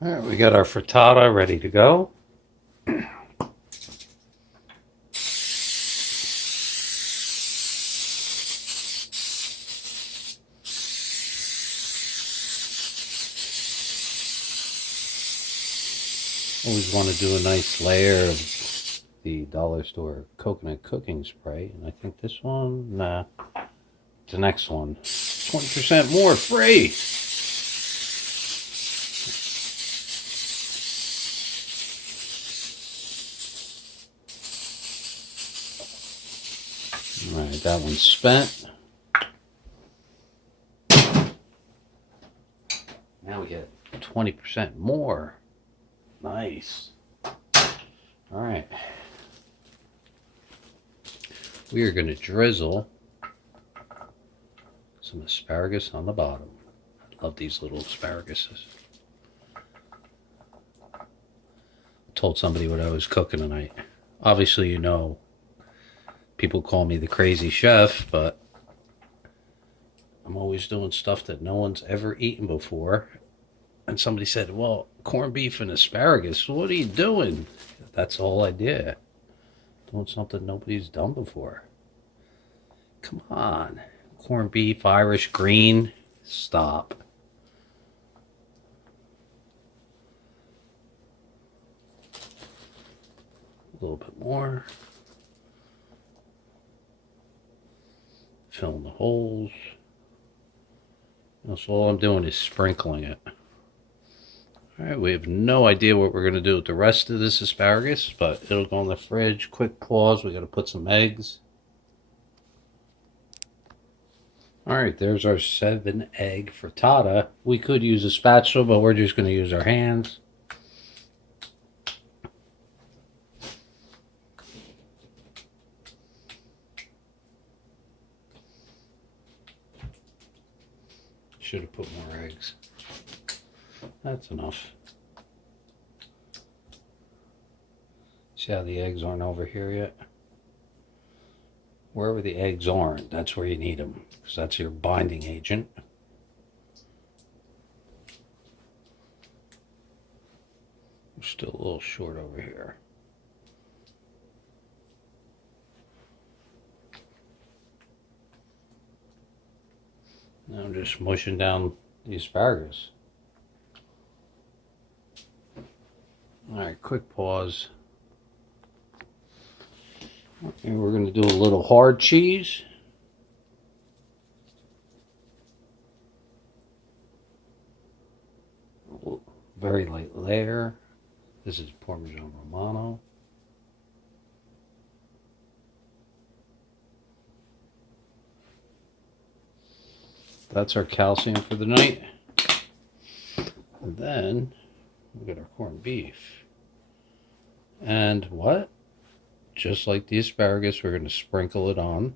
All right, we got our frittata ready to go. Always want to do a nice layer of the dollar store coconut cooking spray, and I think this one, nah, the next one, 20% more free. All right, that one's spent. Now we get 20% more. Nice. All right. We are going to drizzle some asparagus on the bottom. I love these little asparaguses. I told somebody what I was cooking tonight. Obviously, you know, people call me the crazy chef, but I'm always doing stuff that no one's ever eaten before. And somebody said, well, corned beef and asparagus, what are you doing? That's the whole idea. Doing something nobody's done before. Come on. Corned beef, Irish green. Stop. A little bit more. Filling the holes. So all I'm doing is sprinkling it. Alright, we have no idea what we're going to do with the rest of this asparagus, but it'll go in the fridge. Quick pause, we got to put some eggs. Alright, there's our 7-egg frittata. We could use a spatula, but we're just going to use our hands. Should have put more eggs. That's enough. See how the eggs aren't over here yet? Wherever the eggs aren't, that's where you need them, because that's your binding agent. We're still a little short over here. Now I'm just mushing down the asparagus. Alright, quick pause. And we're going to do a little hard cheese. Very light layer. This is Parmesan Romano. That's our calcium for the night. And then we got our corned beef. And what? Just like the asparagus, we're going to sprinkle it on.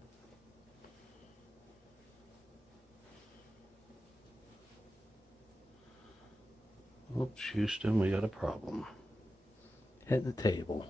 Oops, Houston, we got a problem. Hit the table.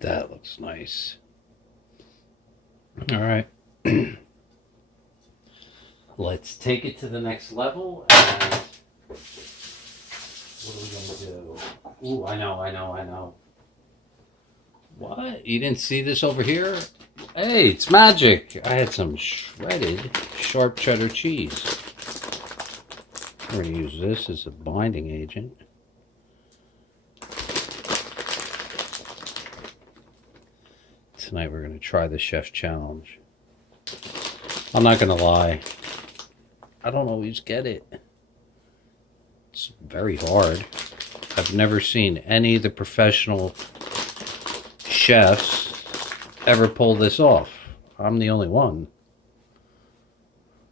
That looks nice. All right. Let's take it to the next level. And what are we going to do? Ooh, I know. What? You didn't see this over here? Hey, it's magic. I had some shredded sharp cheddar cheese. We're going to use this as a binding agent. Tonight we're going to try the chef's challenge. I'm not going to lie. I don't always get it. It's very hard. I've never seen any of the professional chefs ever pull this off. I'm the only one.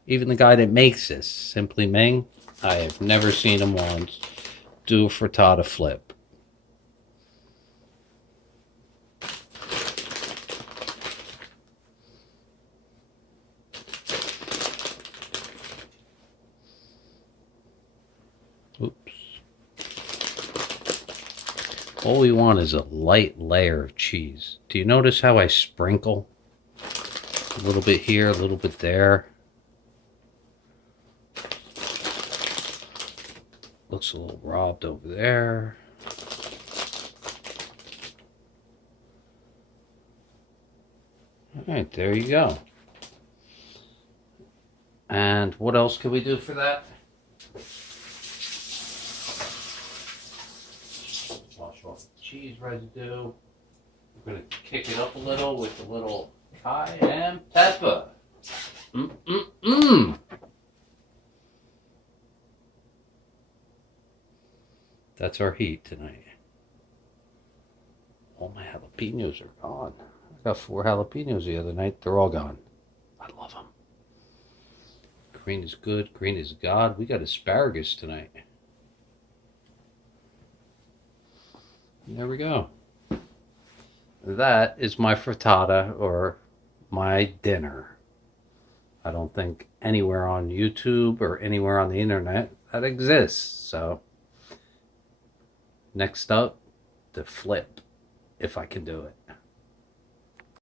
Even the guy that makes this, Simply Ming, I have never seen them once do a frittata flip. Oops. All we want is a light layer of cheese. Do you notice how I sprinkle? A little bit here, a little bit there. Looks a little robbed over there. Alright, there you go. And what else can we do for that? Wash off the cheese residue. We're going to kick it up a little with a little cayenne pepper. That's our heat tonight. All my jalapenos are gone. I got 4 jalapenos the other night. They're all gone. I love them. Green is good. Green is God. We got asparagus tonight. And there we go. That is my frittata, or my dinner. I don't think anywhere on YouTube or anywhere on the internet that exists. So next up, the flip, if I can do it.